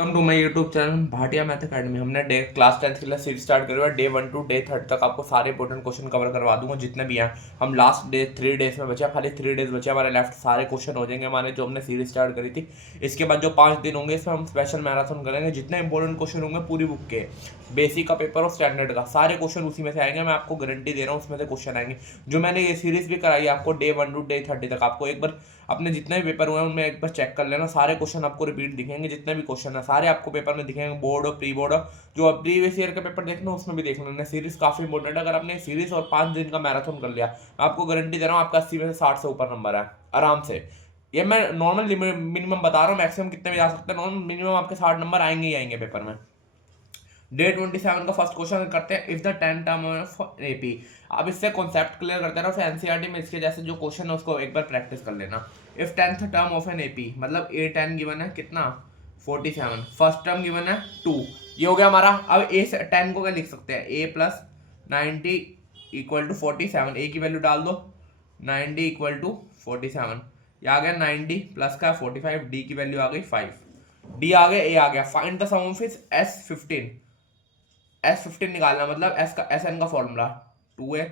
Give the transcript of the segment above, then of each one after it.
Welcome to my YouTube channel Bhatia math academy. हमने डे class 10th के लिए सीरीज स्टार्ट करी हुआ है। डे 1 टू डे 30 तक आपको सारे इंपॉर्टेंट क्वेश्चन कवर करवा दूंगा जितने भी हैं। हम लास्ट डे 3 डेज में बचे, खाली 3 डेज बचे हमारे लेफ्ट, सारे क्वेश्चन हो जाएंगे हमारे जो हमने सीरीज स्टार्ट करी थी। इसके बाद जो 5 दिन होंगे इसमें हम स्पेशल मैराथन करेंगे। जितने इंपॉर्टेंट क्वेश्चन होंगे पूरी बुक के, बेसिक का पेपर और स्टैंडर्ड का, सारे क्वेश्चन उसी में से आएंगे। मैं आपको गारंटी दे रहा हूँ उसमें से क्वेश्चन आएंगे। जो मैंने ये सीरीज भी कराई है आपको डे 1 टू डे 30 तक, आपको एक बार अपने जितने भी पेपर हुए हैं उनमें एक बार चेक कर लेना। सारे क्वेश्चन आपको रिपीट दिखेंगे, जितने भी क्वेश्चन है सारे आपको पेपर में दिखेंगे, बोर्ड और प्री बोर्ड। जो प्रीवियस ईयर का पेपर देखना उसमें भी देख लेना। सीरीज काफी इंपॉर्टेंट है। अगर आपने सीरीज और 5 दिन का मैराथन कर लिया, मैं आपको गारंटी दे रहा हूँ आपका 80 में से 60 से ऊपर नंबर है आराम से। ये मैं नॉर्मल मिनिमम बता रहा हूँ, मैक्सिमम कितने भी जा सकते हैं, नॉर्मल मिनिमम आपके 60 नंबर आएंगे ही आएंगे पेपर में। डे 27 का फर्स्ट क्वेश्चन करते हैं। If the 10 term of AP. अब इससे कॉन्सेप्ट क्लियर करते हैं, फिर एनसीईआरटी में इसके जैसे जो क्वेश्चन है उसको एक बार प्रैक्टिस कर लेना। If 10th term of an AP, मतलब A10 गिवन है कितना 47, फर्स्ट टर्म गिवन है 2, ये हो गया हमारा। अब A10 को क्या लिख सकते हैं, A प्लस 90 इक्वल टू 47, ए की वैल्यू डाल दो 90 इक्वल टू 47, ये आ गया 90 प्लस का 45, डी की वैल्यू आ गई 5, डी आ गया, ए आ गया। Find the sum of is S15 निकालना, मतलब एस का एस एन का formula 2a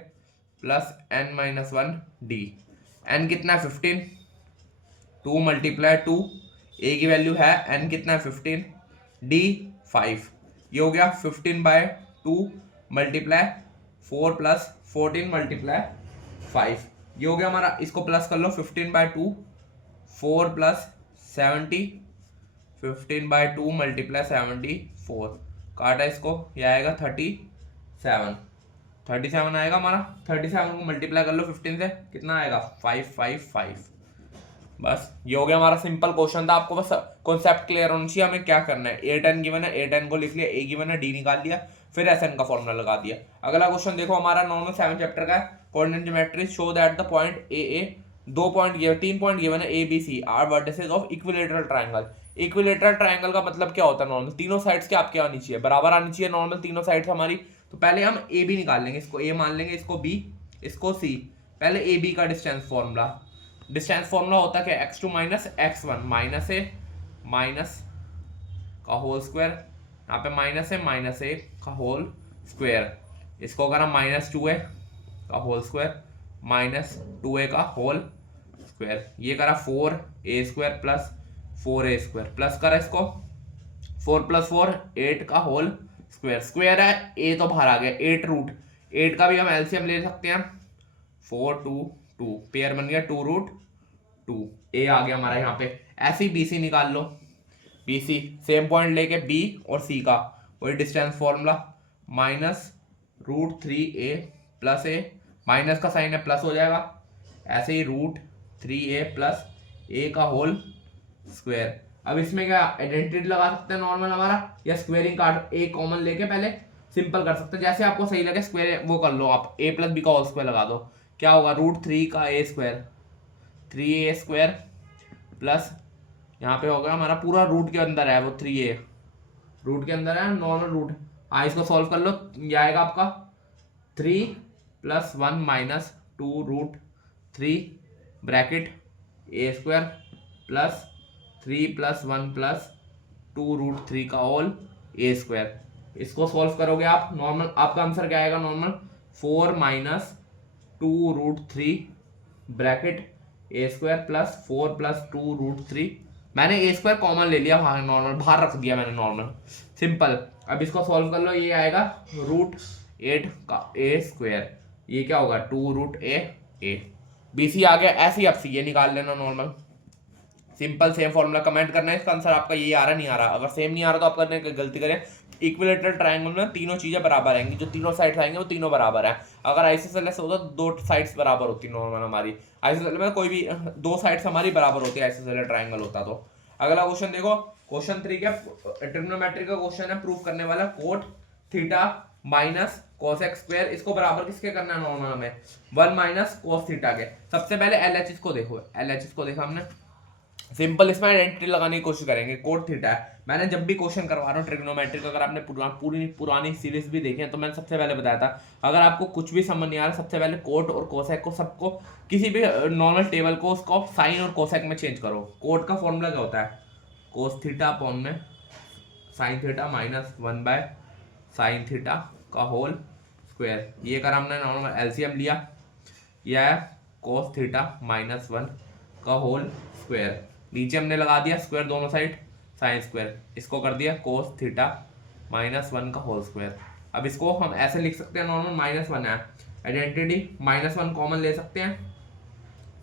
plus n minus 1 D. N कितना है 15, 2 मल्टीप्लाई 2, ए की वैल्यू है n कितना है 15, डी 5, ये हो गया 15/2 मल्टीप्लाई 4 प्लस 14 मल्टीप्लाई 5, ये हो गया हमारा। इसको प्लस कर लो, 15/2 4 प्लस 70, 15/2 मल्टीप्लाई 74, काटा इसको, ये आएगा 37 आएगा हमारा। 37 को मल्टीप्लाई कर लो 15 से, कितना आएगा 555। बस ये हो गया हमारा सिंपल क्वेश्चन था। आपको बस कॉन्सेप्ट क्लियर होना चाहिए हमें क्या करना है। A10 गिवन है, A10 को लिख लिया, ए गिवन है, डी निकाल लिया, फिर SN का फॉर्मूला लगा दिया। अगला क्वेश्चन देखो हमारा नॉर्मल 7 चैप्टर का है, coordinate geometry. Show that the point A 3 point given है ABC are vertices of equilateral triangle. Equilateral triangle का मतलब क्या होता है, नॉर्मल तीनों साइड्स के आपके आनी चाहिए, बराबर आनी चाहिए नॉर्मल तीनों साइड्स हमारी। तो पहले हम ए बी निकाल लेंगे, इसको ए मान लेंगे, इसको बी, इसको सी। पहले ए बी का डिस्टेंस फॉर्मूला होता है क्या, x2 माइनस x1, माइनस ए माइनस का होल स्क्वायर, यहाँ पे माइनस है माइनस ए का होल स्क्वायर, इसको अगर हम -2a का होल स्क्वायर माइनस 2a का होल स्क्वायर, ये करा 4a square plus 4a square, plus करा इसको 4 प्लस 4 8 का होल स्क्वायर, स्क्वायर है ए तो बाहर आ गया, 8 रूट 8 का भी हम एलसीएम ले सकते हैं, 4 2 2 पेयर बन गया 2 रूट 2, ए आ गया हमारा यहाँ पे। ऐसे ही BC निकाल लो, BC सेम पॉइंट लेके B और C का वही डिस्टेंस फॉर्मूला, -√3a प्लस ए, माइनस का साइन है प्लस हो जाएगा, ऐसे ही √3a प्लस ए का होल स्क्वायर। अब इसमें क्या आइडेंटिटी लगा सकते हैं नॉर्मल हमारा, या स्क्वेयरिंग कार्ड ए कॉमन लेके पहले सिंपल कर सकते हैं, जैसे आपको सही लगे स्क्वायर वो कर लो आप, a प्लस बी का होल स्क्वायर लगा दो, क्या होगा √3 का a square 3a square plus यहाँ पे होगा हमारा पूरा रूट के अंदर है वो 3a, रूट के अंदर है नॉर्मल रूट। इसको सॉल्व कर लो, ये आएगा आपका 3 plus 1 minus 2√3 bracket a square plus 3 plus 1 plus 2√3 का होल a स्क्वायर। इसको सॉल्व करोगे आप, नॉर्मल आपका आंसर क्या आएगा, normal 4 minus 2√3 bracket a square plus 4 plus 2√3, मैंने a स्क्वायर कॉमन ले लिया, हाँ नॉर्मल बाहर रख दिया मैंने नॉर्मल, सिंपल। अब इसको सॉल्व कर लो, ये आएगा √8 का a स्क्वायर, ये क्या होगा 2√a। BC आ गया, ऐसे ही आप CA निकाल लेना normal, simple same formula. Comment करना है इसका आंसर आपका ये आ रहा नहीं आ रहा, अगर सेम नहीं आ रहा तो आप करने की गलती करें। इक्विलेटरल ट्रायंगल में तीनों चीजें बराबर आएंगी, जो तीनों साइड्स आएंगे वो तीनों बराबर है। अगर आइसोसेलेस होता तो दो साइड्स बराबर होती नॉर्मल हमारी, आइसोसेलेस में कोई भी दो साइड्स हमारी बराबर होती है, आइसोसेलेस ट्रायंगल होता तो। अगला क्वेश्चन देखो, क्वेश्चन 3 का ट्रिग्नोमेट्री का क्वेश्चन है, प्रूफ करने वाला cot theta minus cos x square, इसको बराबर किसके करना है नॉर्मल हमें 1 माइनस cos थीटा के। सबसे पहले LHS को देखो, LHS को देखा हमने, सिंपल इसमें आइडेंटिटी लगाने की कोशिश करेंगे। कोट थीटा है, मैंने जब भी क्वेश्चन करवा रहा हूँ ट्रिग्नोमेट्री का, अगर आपने पुरानी सीरीज भी देखी है तो मैंने सबसे पहले बताया था, अगर आपको कुछ भी समझ नहीं आ रहा सबसे पहले कोट और कोसेक को सबको किसी भी नॉर्मल टेबल को उसको साइन और कोसेक में चेंज करो। कोट का फॉर्मूला क्या होता है, कोस थीटा अपॉन में sine theta minus 1/sin theta का होल स्क्वायर। ये करा हमने नॉर्मल एलसीएम लिया, यह है cos थीटा -1 का होल स्क्वायर। नीचे हमने लगा दिया स्क्वायर दोनों साइड, साइन स्क्वायर, इसको कर दिया cos थीटा -1 का होल स्क्वायर। अब इसको हम ऐसे लिख सकते हैं, नॉर्मल -1 है, आइडेंटिटी -1 कॉमन ले सकते हैं,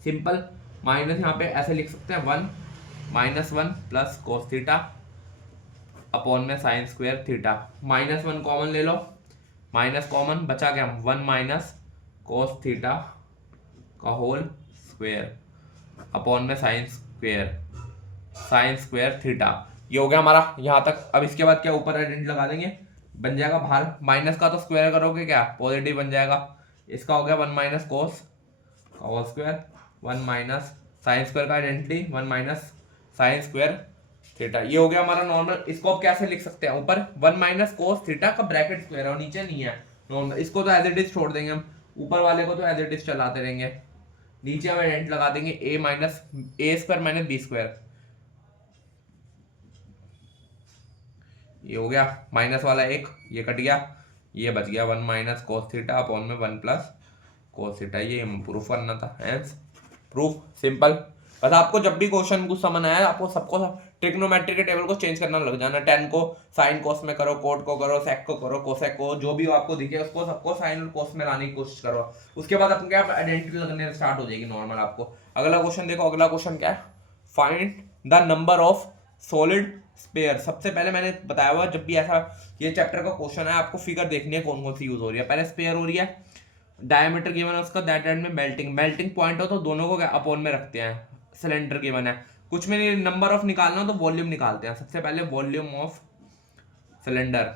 सिंपल माइनस यहाँ पे ऐसे लिख सकते हैं 1 -1 प्लस cos थीटा अपॉन में साइन स्क्वायर थीटा। -1 कॉमन ले लो, माइनस कॉमन बचा क्या, 1 माइनस cos थीटा का होल स्क्वायर अपॉन में साइन स्क्वायर थीटा। ये हो गया हमारा यहाँ तक। अब इसके बाद क्या, ऊपर आइडेंटिटी लगा देंगे, बन जाएगा बाहर माइनस का तो स्क्वायर करोगे क्या पॉजिटिव बन जाएगा। इसका हो गया 1 माइनस cos का whole square, 1 minus sine square का identity 1 minus sine square theta. ये हो गया हमारा नॉर्मल। इसको अब कैसे लिख सकते हैं, ऊपर 1 माइनस cos थीटा का ब्रैकेट स्क्वायर है और नीचे नहीं है नॉर्मल, इसको तो एज इट इज छोड़ देंगे हम, ऊपर वाले को तो एज इट इज चलाते रहेंगे। नीचे हम आइडेंटिटी लगा देंगे a minus a square minus b square. ये हो गया माइनस वाला एक, ये कट गया, ये बच गया 1 माइनस cos थीटा अपॉन में 1 प्लस cos थीटा। ये प्रूफ करना था, हेंस प्रूफ सिंपल। बस आपको जब भी क्वेश्चन कुछ समझ आया, आपको सबको ट्रिग्नोमेट्री के टेबल को चेंज करना लग जाना, tan को साइन कोस में करो, कोट को करो, सेक को करो, कोसेक को, जो भी आपको दिखे उसको सबको साइन और कोस में लाने की कोशिश करो। उसके बाद अपने क्या आइडेंटिटी लगने स्टार्ट हो जाएगी नॉर्मल आपको। अगला क्वेश्चन देखो, अगला क्वेश्चन क्या है, find the number of solid spare. सबसे पहले मैंने बताया हुआ जब भी ऐसा ये चैप्टर का क्वेश्चन है, आपको फिगर देखनी है कौन कौन सी यूज हो रही है। पहले स्पेयर हो रही है, डायमीटर गिवन है उसका, दैट एंड में मेल्टिंग पॉइंट हो तो दोनों को अपॉन में रखते हैं, सिलेंडर गिवन है। कुछ में नंबर ऑफ निकालना हो तो वॉल्यूम निकालते हैं। सबसे पहले volume of cylinder,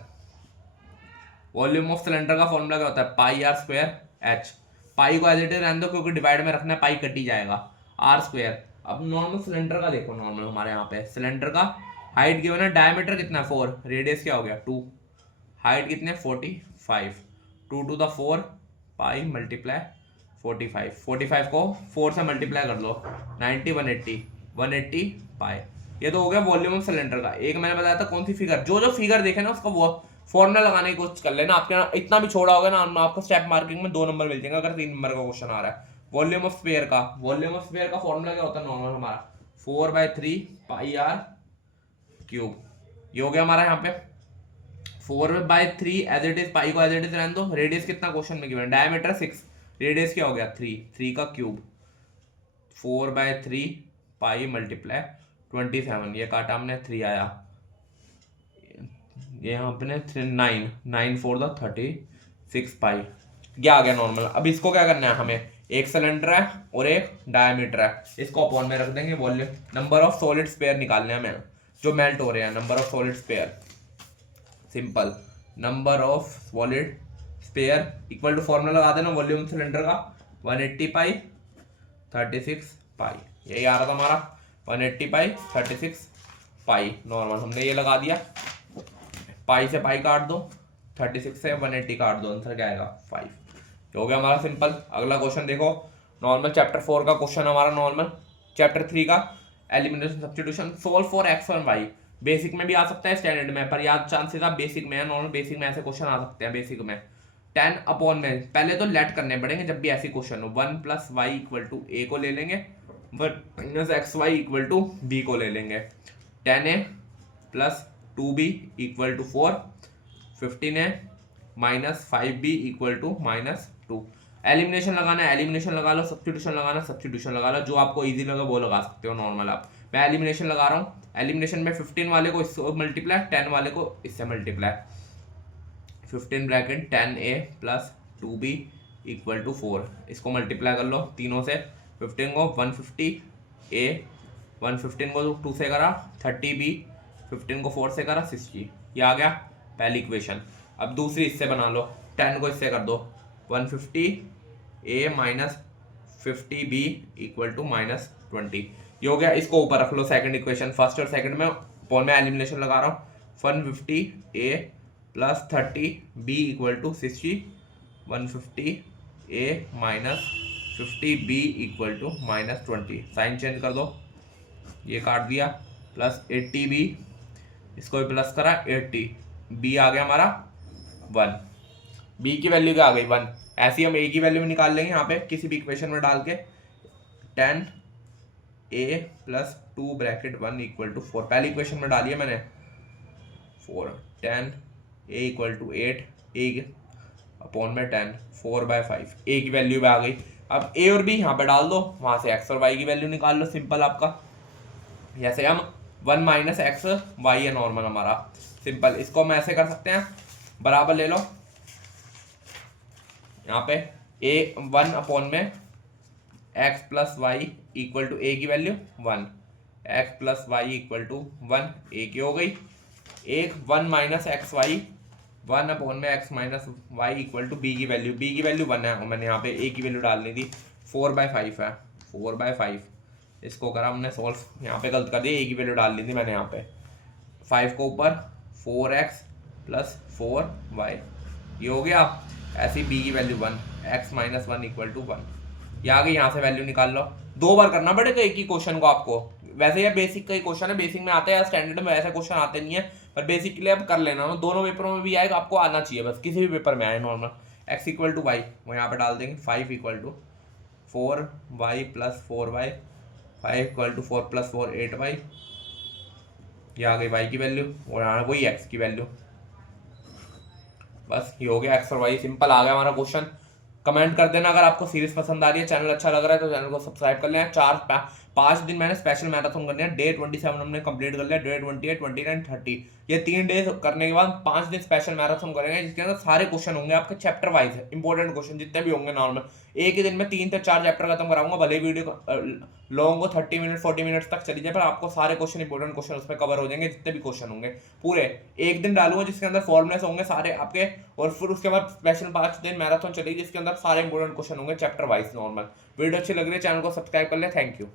volume of cylinder का फॉर्मूला क्या होता है, पाई आर स्क्वायर एच। पाई को एज इट इज रहने दो क्योंकि डिवाइड में रखना है, पाई कट ही जाएगा, आर स्क्वायर। अब नॉर्मल सिलेंडर का देखो, नॉर्मल हमारे यहाँ पे सिलेंडर का हाइट गिवन है, डायमीटर कितना है 4, रेडियस क्या हो गया 2, हाइट कितने 45, 2 to the 4 पाई मल्टीप्लाई 45 को 4 से मल्टीप्लाई कर लो 90 180 पाई। ये तो हो गया वॉल्यूम ऑफ सिलेंडर का। एक मैंने बताया था कौन सी फिगर, जो फिगर देखे ना उसका वो फॉर्मूला लगाने की कोशिश कर लेना। आपके इतना भी छोड़ा होगा ना, आपको स्टेप मार्किंग में 2 नंबर मिल जाएंगे अगर 3 नंबर का क्वेश्चन आ रहा है। वॉल्यूम ऑफ स्फीयर का फॉर्मूला क्या होता है नॉर्मल हमारा, 4/3 पाई आर क्यूब। ये हो गया हमारा यहाँ पे 4/3 एज इट इज, पाई को एज इट इज रहने दो। रेडियस कितना क्वेश्चन में गिवन, डायमीटर 6, रेडियस क्या हो गया 3 का क्यूब, 4/3 पाई मल्टीप्लाई 27, ये काटा हमने 3 आया, ये यहाँ पे 9 4 द 36 पाई, क्या आ गया नॉर्मल। अब इसको क्या करना है हमें, एक सिलेंडर है और एक डायमीटर है, इसको अपॉन में रख देंगे volume. Number of solid sphere निकालने हैं हमें जो मेल्ट हो रहे हैं, number of solid sphere, simple number of solid sphere equal to formula लगा देना वॉल्यूम सिलेंडर का 180 पाई 36 पाई। यही आ रहा था हमारा 180 पाई 36 पाई नॉर्मल, हमने ये लगा दिया। पाई से पाई काट दो, 36 से 180 काट दो, आंसर क्या आएगा 5। हो गया हमारा सिंपल। अगला क्वेश्चन देखो, नॉर्मल चैप्टर 4 का क्वेश्चन हमारा, नॉर्मल चैप्टर 3 का elimination substitution, solve for x और वाई। बेसिक में भी आ सकता है स्टैंडर्ड में, पर याद चांसेस आप बेसिक में है, नॉर्मल बेसिक में ऐसे क्वेश्चन आ सकते हैं। बेसिक में 10 अपॉन में पहले तो लेट करने पड़ेंगे जब भी ऐसी क्वेश्चन हो, 1 + y = a को ले लेंगे, 1 - xy = b को ले लेंगे, 10a + 2b = 4, 15a - 5b = -2। Elimination लगाना है, एलिमिनेशन लगा लो, सब्स्टिट्यूशन लगाना, सब्स्टिट्यूशन लगा लो, जो आपको इजी लगे वो लगा सकते हो नॉर्मल आप। मैं एलिमिनेशन लगा रहा हूँ, एलिमिनेशन में 15 वाले को इससे मल्टीप्लाई, 10 वाले को इससे मल्टीप्लाई, 15 ब्रैकेट 10a + 2b = 4, इसको मल्टीप्लाई कर लो तीनों से, 15 को 150a, 115 को 2 से करा 30b, 15 को 4 से करा 60, ये आ गया पहली इक्वेशन। अब दूसरी इससे बना लो, 10 को इससे कर दो 150a - 50b = -20, ये हो गया। इसको ऊपर रख लो सेकंड इक्वेशन, फर्स्ट और सेकंड में पॉन में एलिमिनेशन लगा रहा हूँ, 150a + 30b = 60, 150a - 50b = -20, sign change कर दो, ये काट दिया, +80b इसको भी प्लस करा 80, बी आ गया हमारा 1, बी की वैल्यू क्या आ गई 1। ऐसी हम ए की वैल्यू में निकाल लेंगे यहाँ पे किसी भी इक्वेशन में डाल के, 10 ए प्लस 2 ब्रैकेट 1 इक्वल टू 4, पहली इक्वेशन में डाली है मैंने 4, 10 ए इक्वल टू 8, ए अपॉन में 10, 4/5, ए की वैल्यू भी आ गई। अब ए और बी यहाँ पे डाल दो, वहां से एक्स और वाई की वैल्यू निकाल लो, सिंपल आपका। जैसे हम 1 माइनस एक्स वाई है नॉर्मल हमारा, सिंपल। इसको हम ऐसे कर सकते हैं, बराबर ले लो, यहाँ पे ए 1 अपॉन में x plus y equal to a की value 1, x plus y equal to 1, a की हो गई। एक 1 माइनस एक्स वाई, 1 अपॉन में x minus y equal to b की वैल्यू, बी की वैल्यू 1 है, मैंने यहाँ पे ए की वैल्यू डालनी थी, 4/5 है, 4/5। इसको करा हमने सॉल्व, यहाँ पे गलत कर दिया, ए की वैल्यू डाल ली थी मैंने यहाँ पे, 5 को ऊपर 4x प्लस 4y, ये हो गया। ऐसी बी की value 1, x minus 1 equal to 1, ये आ गई। यहाँ से वैल्यू निकाल लो, 2 बार करना पड़ेगा एक ही क्वेश्चन को आपको। वैसे ये बेसिक का ही क्वेश्चन है, बेसिक में आता है, स्टैंडर्ड में ऐसे क्वेश्चन आते नहीं है, पर बेसिक के लिए अब कर लेना ना, दोनों पेपरों में भी आएगा, आपको आना चाहिए, बस किसी भी पेपर में आए normal. x equal to Y वो यहाँ पे डाल देंगे, 5 equal to 4y plus 4y, 5 equal to 4 plus 4 8y, ये आ गई y की वैल्यू और यहाँ वही x की वैल्यू। बस ये हो गया x और y, सिंपल आ गया हमारा क्वेश्चन। कमेंट कर देना अगर आपको सीरीज पसंद आ रही है, चैनल अच्छा लग रहा है तो चैनल को सब्सक्राइब कर लें। 5 दिन मैंने स्पेशल मैराथन करने हैं, डे 27 हमने कंप्लीट कर लिया, डे 28, 29, 30, ये 3 डेज करने के बाद 5 दिन स्पेशल मैराथन करेंगे, जिसके अंदर सारे क्वेश्चन होंगे आपके चैप्टर वाइज, इंपॉर्टेंट क्वेश्चन जितने भी होंगे नॉर्मल। एक ही दिन में 3 से 4 चैप्टर खत्म कराऊंगा, भले वीडियो लोगों को 30 मिनट 40 मिनट्स तक चली जाए, पर आपको सारे क्वेश्चन, इंपॉर्टेंट क्वेश्चन उसमें कवर हो जाएंगे, जितने भी क्वेश्चन होंगे पूरे एक दिन डालूंगा, जिसके अंदर फॉर्मुलेस होंगे सारे आपके, और फिर उसके बाद स्पेशल 5 दिन मैराथन चलेगी, जिसके अंदर सारे इंपॉर्टेंट क्वेश्चन होंगे चैप्टर वाइज नॉर्मल। वीडियो अच्छी लग रही है, चैनल को सब्सक्राइब कर ले, थैंक यू।